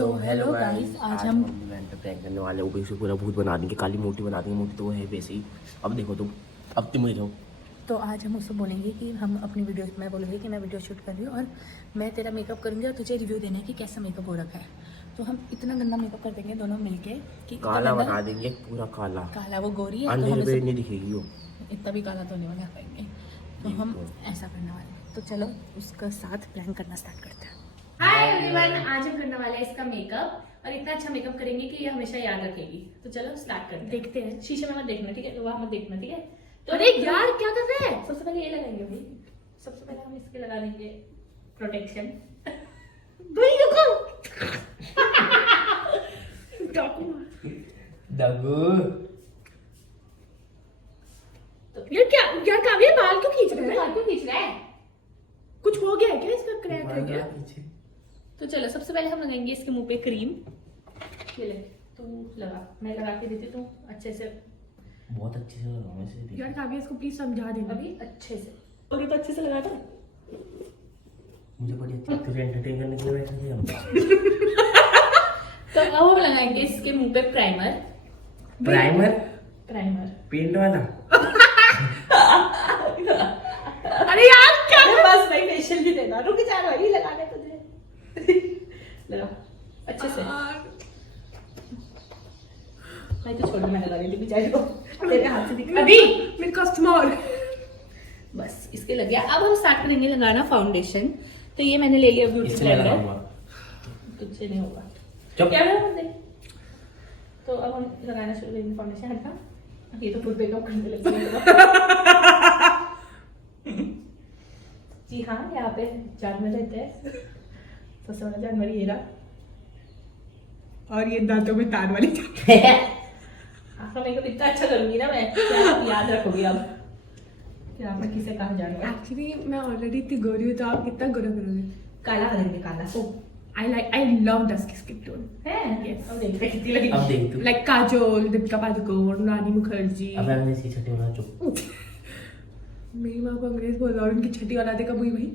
So hello guys, आज हम prank करने वाले ऊपर से पूरा भूत बना देंगे, काली मोटी बना देंगे। मोटी तो वो है वैसे ही। अब देखो तुम, अब तुम जाओ। तो आज हम उससे बोलेंगे कि हम अपनी वीडियो, मैं बोलूँगी कि मैं वीडियो शूट कर रही हूँ और मैं तेरा मेकअप करूँगी और तुझे रिव्यू देना है कि कैसा मेकअप हो रखा है। तो हम इतना गंदा मेकअप कर देंगे दोनों मिलके कि काला बना देंगे, पूरा काला। काला वो गोरी है तो अंधेरे हम में नहीं दिखेगी वो। इतना भी काला तो नहीं बना पाएंगे, तो हम ऐसा करने वाले हैं। तो चलो उसका साथ प्लान करना स्टार्ट करते हैं। हाय एवरीवन, आज हम करने वाले हैं इसका मेकअप और इतना अच्छा मेकअप करेंगे कि ये हमेशा याद रखेगी। तो चलो स्टार्ट करते हैं। देखते हैं। शीशे में मत देखना, ठीक है? वहां मत देखना, ठीक है? तो अरे यार क्या कर रहे हैं? सबसे पहले ये लगाएंगे भाई। सबसे पहले हम इसके लगा देंगे प्रोटेक्शन। भाई रुको। दगू यार क्या यार काव्य बाल क्यों खींच रहे हैं? क्यों खींच रहा है? कुछ हो गया है क्या? इसका क्रैक है क्या? तो चलो सबसे पहले हम लगाएंगे इसके मुंह पे क्रीम। ये ले, तू लगा, मैं लगा के देती हूँ अच्छे से। बहुत अच्छे से लगाऊंगा इसे। यार काव्य इसको प्लीज समझा देना। अभी अच्छे से और ये तो अच्छे से लगा था। मुझे बड़ी अच्छी तुझे एंटरटेन करने के लिए बैठे थे हम। तो अब हम लगाएंगे इसके मुंह पे प्राइमर। प्राइमर पेंट वाला। अरे यार क्या बस भाई फेशियल भी देना, रुक जा भाई, लगाने तुझे। लगा अच्छे से। मैं तो छोड़, मैं लगा रही थी बेचारी को, तेरे हाथ से दिख अभी मेरे कस्टमर। बस इसके लग गया। अब हम स्टार्ट करेंगे लगाना फाउंडेशन। तो ये मैंने ले लिया ब्यूटी ब्लेंडर। तुझसे नहीं होगा। चुप। क्या लगा मुझे? तो अब हम लगाना शुरू करेंगे फाउंडेशन। हटा, ये तो फुल मेकअप करने लगे। जी हाँ, यहाँ पे जानवर रहते हैं। सबसे बड़ा जानवर ये रहा। और ये दांतों में तार वाली। आपका मेकअप इतना अच्छा करूंगी ना मैं, क्या याद रखोगी अब कि आपने किसे कहा जानवर। एक्चुअली मैं ऑलरेडी इतनी गोरी हूँ, तो आप कितना गोरा करोगे? काला करेंगे, काला। I love dusky skin tone. है? Yes. अब देख रहे कितनी लगी। अब देख तू। लाइक काजोल, दीपिका पादुकोण, रानी मुखर्जी। अब हमने इसकी छठी बना। चुप। मेरी माँ को अंग्रेज बोल रहा और उनकी छठी औलादे कब हुई भाई?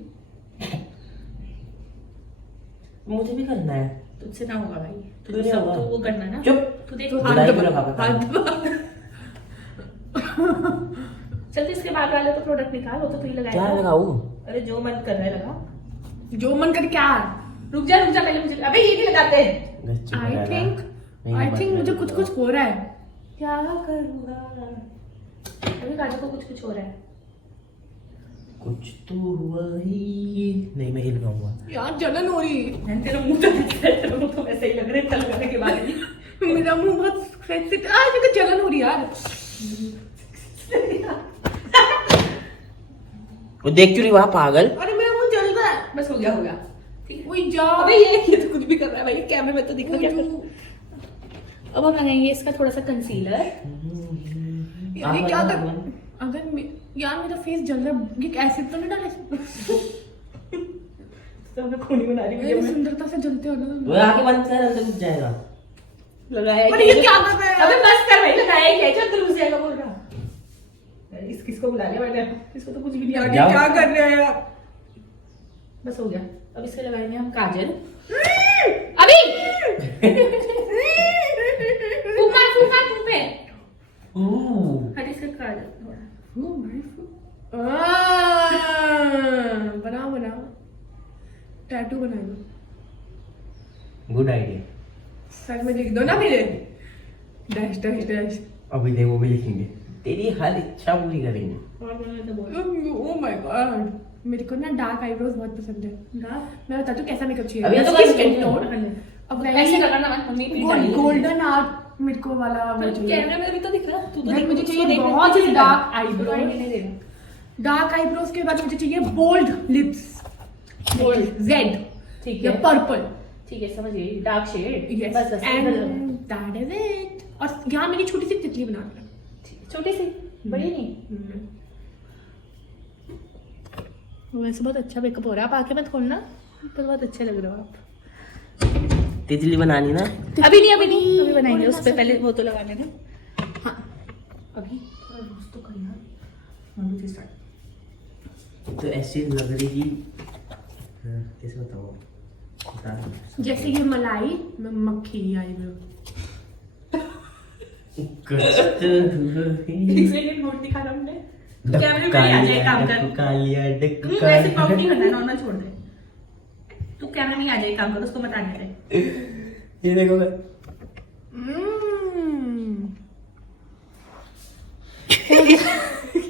मुझे भी करना है। तुझसे ना होगा भाई, तुझे तुझे होगा। तो वो करना ना। चुप। तू देख। तो हाथ हाथ दबा, दबा, हाथ दबा। चल इसके बाद वाले तो प्रोडक्ट निकाल, वो तो तू ही क्या लगाएगा। लगाऊं? अरे जो मन कर रहा है लगा। जो मन कर क्या? रुक जा पहले मुझे, अबे ये भी लगाते हैं। आई थिंक मुझे कुछ हो रहा है। क्या करूँगा? अभी काजू को कुछ हो रहा है। कुछ तो हुआ ही नहीं। मैं ही लगाऊंगा। यार जलन हो रही है। तेरा मुंह तो तेरा मुंह तो वैसे ही लग रहा है कल लगाने के बाद ही। मेरा मुंह बहुत सेंसिटिव। आज मेरे को जलन हो रही है यार। वो देख क्यों नहीं वहाँ पागल? अरे मेरा मुंह जल रहा है। बस हो गया। ठीक है। ओए जा। अबे ये तो कुछ भी कर रहा है भाई, कैमरे में तो दिख रहा है। अब हम लगाएंगे इसका थोड़ा सा कंसीलर। यार ये क्या कर? यार मेरा फेस जल रहा है। ये एसिड तो नहीं डाले? तो मैं खूनी बना रही मेरी हूँ। सुंदरता से जलते हो ना। वो आगे बंद कर, अंदर घुस जाएगा। लगाया अरे ये क्या कर रहा है? अबे बस कर भाई, लगाया ही है, चल अंदर घुस जाएगा बोल रहा। किसको बुला लिया मैंने? इसको तो कुछ भी नहीं आ यार गया। ये क्या कर रहे हैं यार? बस हो गया। अब इसके लगाएंगे हम काजल। अभी फूफा पे हट इसके काजल थोड़ा। Oh my God. बनाओ टैटू बना दो। Good idea. सर में लिख दो ना मेरे। Dash dash dash. अभी देखो वो भी लिखेंगे, तेरी हर इच्छा पूरी करेंगे। और बोलना तो बोल। Oh my God. मेरे को ना डार्क आईब्रोज बहुत पसंद है। मैं बताती हूँ कैसा मेकअप चाहिए। अभी तो Skin बस कर tone। लो। अब ऐसे करना मत, मम्मी पीट डालेगी। गोल्डन आर्ट मेरे को वाला वो चाहिए। कैमरे में भी तो दिख रहा है। तू तो Then देख, मुझे उसको चाहिए देख, बहुत पीछे ही से dark कर। eyebrows। उसको आईने नहीं देना। डार्क आईब्रोज के बाद मुझे चाहिए बोल्ड लिप्स। बोल्ड जेड ठीक या है, पर्पल। ठीक है, समझ गई। Dark shade. Yes. बस बस And ठीक that is it. और यहाँ मेरी छोटी सी तितली बना देना। है। छोटी सी, बड़ी नहीं। वैसे बहुत अच्छा मेकअप हो रहा है। आप आके मत खोलना, पर बहुत अच्छे लग रहे हो आप। तितली बनानी ना। अभी बनाएंगे। उस पे पहले वो तो लगाने दे। हाँ अभी थोड़ा रोज तो करना। मम्मी से स्टार्ट। तो ऐसी लग रही कि कैसे बताऊँ? जैसे ये मलाई मैं मक्खी आई में एक नोट दिखा हमने कैमरे में आ जाए काम कर वैसे पाउट नहीं करना नॉर्मल छोड़ दे तू कैमरे में आ जाए काम कर उसको मत आने दे ये देखो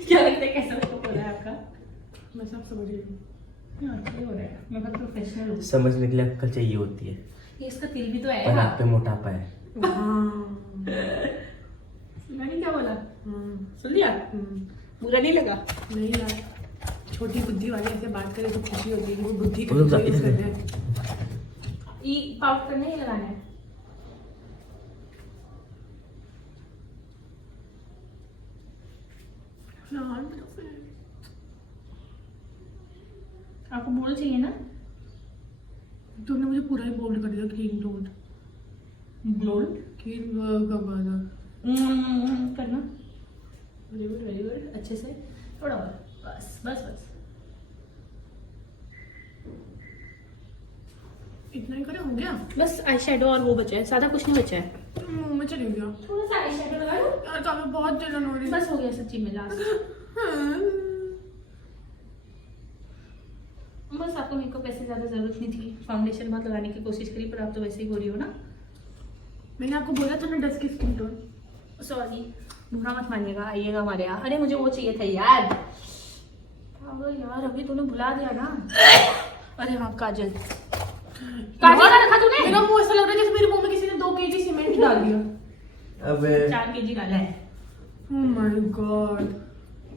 क्या लगता है कैसा मेकअप हो रहा है आपका मैं सब समझ रही हूँ हाँ ये हो रहा है मैं बहुत प्रोफेशनल हूँ समझने के लिए अक्ल चाहिए होती है ये इसका तिल भी तो है पर आप पे मोटापा है मैंने क्या बोला सुन लिया बुरा नहीं लगा नहीं यार छोटी बुद्धि वाले ऐसे बात करे तो खुशी होती है कि वो बुद्धि का वो तो यूज इधर करते हैं ये पाउट करना ही लगाना है आपको बोल चाहिए ना तुमने मुझे पूरा ही बोल्ड कर दिया क्लीन टोन ब्लोल्ड क्लीन कब आना करना वेरी गुड अच्छे से थोड़ा और बस बस बस इतना ही करे हो गया बस आई शेडो और वो बचा है ज्यादा कुछ नहीं बचा है मुंह में चली गया थोड़ा सा आई शेडो लगा लो यार तो हमें बहुत जलन हो रही है बस हो गया सच्ची में लास्ट बस आपको मेकअप ऐसे ज्यादा जरूरत नहीं थी फाउंडेशन बहुत लगाने की कोशिश करी पर आप तो वैसे ही हो रही हो ना मैंने आपको बोला था ना डस्की स्किन टोन सॉरी बुरा मत मानिएगा आइएगा हमारे यहाँ अरे मुझे वो चाहिए था यार अरे यार अभी तूने भुला दिया ना अरे हाँ काजल काजल का रखा तूने मेरा मुंह ऐसा लग रहा है जैसे मेरे मुंह में किसी ने 2 kg सीमेंट डाल दिया अबे 4 kg डाला है ओह माय गॉड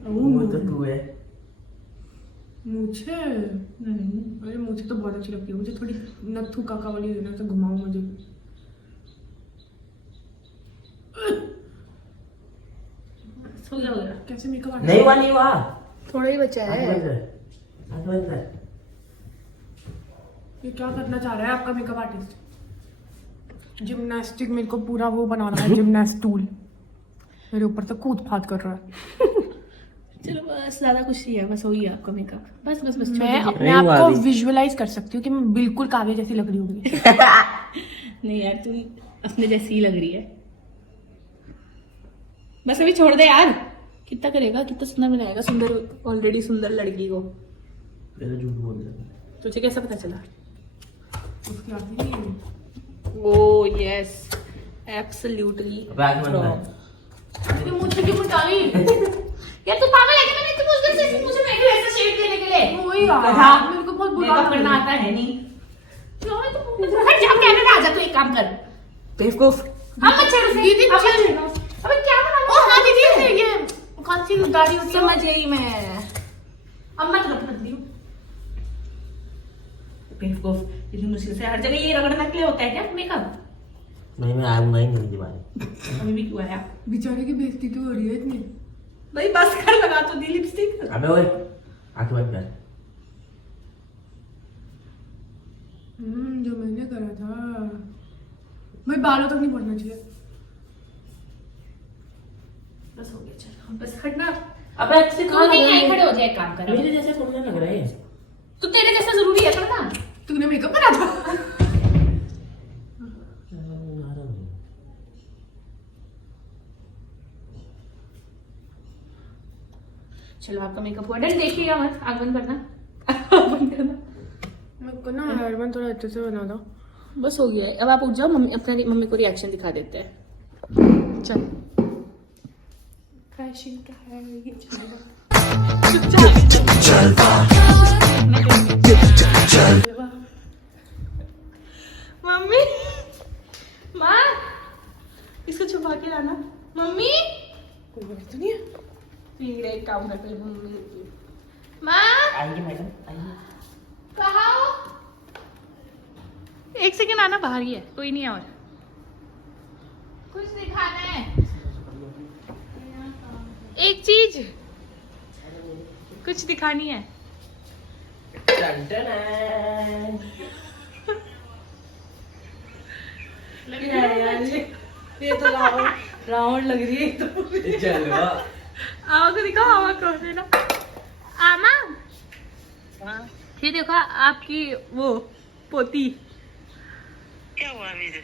वो तो तू है मुझे अरे मुझे तो बहुत अच्छी लगती है मुझे थोड़ी नथु काका वाली है ना तो घुमाओ मुझे हो गया कैसे मेकअप नहीं वाली वाह थोड़ा ही बचा है ये क्या करना चाह रहा है आपका मेकअप आर्टिस्ट जिम्नास्टिक मेरे को पूरा वो बना रहा है जिम्नास्ट टूल मेरे ऊपर से कूद फाद कर रहा है चलो बस ज्यादा कुछ नहीं है बस हो ही है आपका मेकअप बस बस बस मैं छोड़ अपने आप को विजुअलाइज कर सकती हूँ कि मैं बिल्कुल काव्य जैसी लग रही हूँ दीजिए। नहीं यार तुम अपने जैसी ही लग रही है बस अभी छोड़ दे यार कितना करेगा कितना सुंदर बनाएगा सुंदर ऑलरेडी सुंदर लड़की को झूठ बोल रहा तुझे कैसा पता चला उसकी आती नहीं है ओ यस एब्सोल्युटली ये मुझे क्यों डाली यार तू पागल है क्या मैंने इतनी मुश्किल से मुझे मेकअप ऐसा शेड देने के लिए वही यार हाँ। मेरे को बहुत बुरा मेकअप लग करना रहा है आता है नहीं हट जा कैमरा आ जा तू एक काम कर बेवकूफ अब मत छेड़ उसे दीदी, अब मत छेड़ अबे क्या बना ओ हाँ दीदी ये कौन सी दाढ़ी होती है समझ गई मैं अब मत रख दियो बेवकूफ इतनी मुश्किल से हर जगह ये रगड़ना के लिए होता है क्या मेकअप नहीं मैं आऊंगा ही नहीं दोबारा अभी भी क्यों आया बेचारे की बेइज्जती क्यों हो रही है इतनी भाई बस कर लगा तो दी लिपस्टिक अबे ओए आंखें बंद कर जो मैंने करा था भाई बालों तक नहीं पहुंचना चाहिए बस हो गया चल बस हटना अबे अच्छे तू नहीं आई खड़े हो जाए एक काम कर मेरे जैसे थोड़ा लग रहा है तो तेरे जैसा जरूरी है करना तूने मेकअप करा था चलो आपका मेकअप हुआ डन देखिएगा मत आग बंद करना बंद करना मेरे को ना हेयर बैंड थोड़ा अच्छे से बना दो बस हो गया है अब आप उठ जाओ मम्मी अपने मम्मी को रिएक्शन दिखा देते हैं चल फैशन का है ये मम्मी माँ इसको छुपा के लाना मम्मी कोई बात तो नहीं है फिर एक काम करते हैं मम्मी माँ आइए मैडम आइए कहाँ हो एक सेकेंड आना बाहर ही है कोई नहीं है और कुछ दिखाना है एक चीज कुछ दिखानी है ये तो रावण लग रही है तो चलो आमा को दिखाओ आमा को देना आमा ये देखो आपकी वो पोती क्या हुआ अभी से?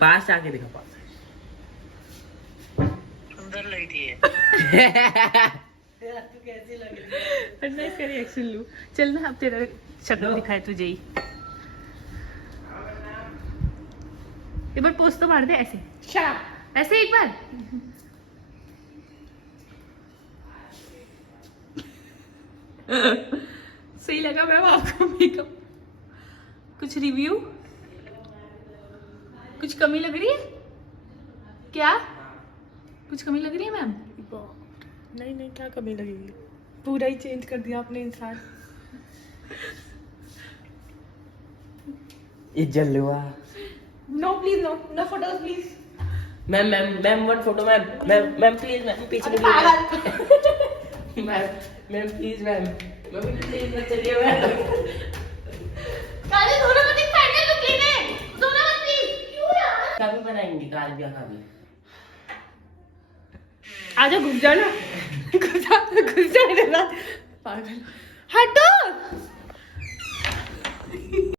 पास आके देखा पास सुंदर लगती है। मैं इसका रिएक्शन लूं। चल ना अब तेरा शक्ल दिखाए तुझे ही। एक बार पोस्ट तो मार दे ऐसे। ऐसे एक बार। सही लगा मैम आपको मेकअप? कुछ रिव्यू? कुछ कमी लग रही है क्या? कुछ कमी लग रही है मैम? नहीं नहीं, क्या कमी लगेगी, पूरा ही चेंज कर दिया आपने इंसान। ये जलवा। No please, no no photos please. Ma'am ma'am ma'am one photo ma'am ma'am ma'am please ma'am पीछे मुड़िए ma'am ma'am please ma'am ma'am please मत चलिए मैम। काले दोनों मत फाइनल लुक लेने, दोनों मत प्लीज। क्यों यार? कभी बनाएंगे काल ब्याह का भी। आजा घुस जा ना, घुस जा मेरे साथ। पागल हटो।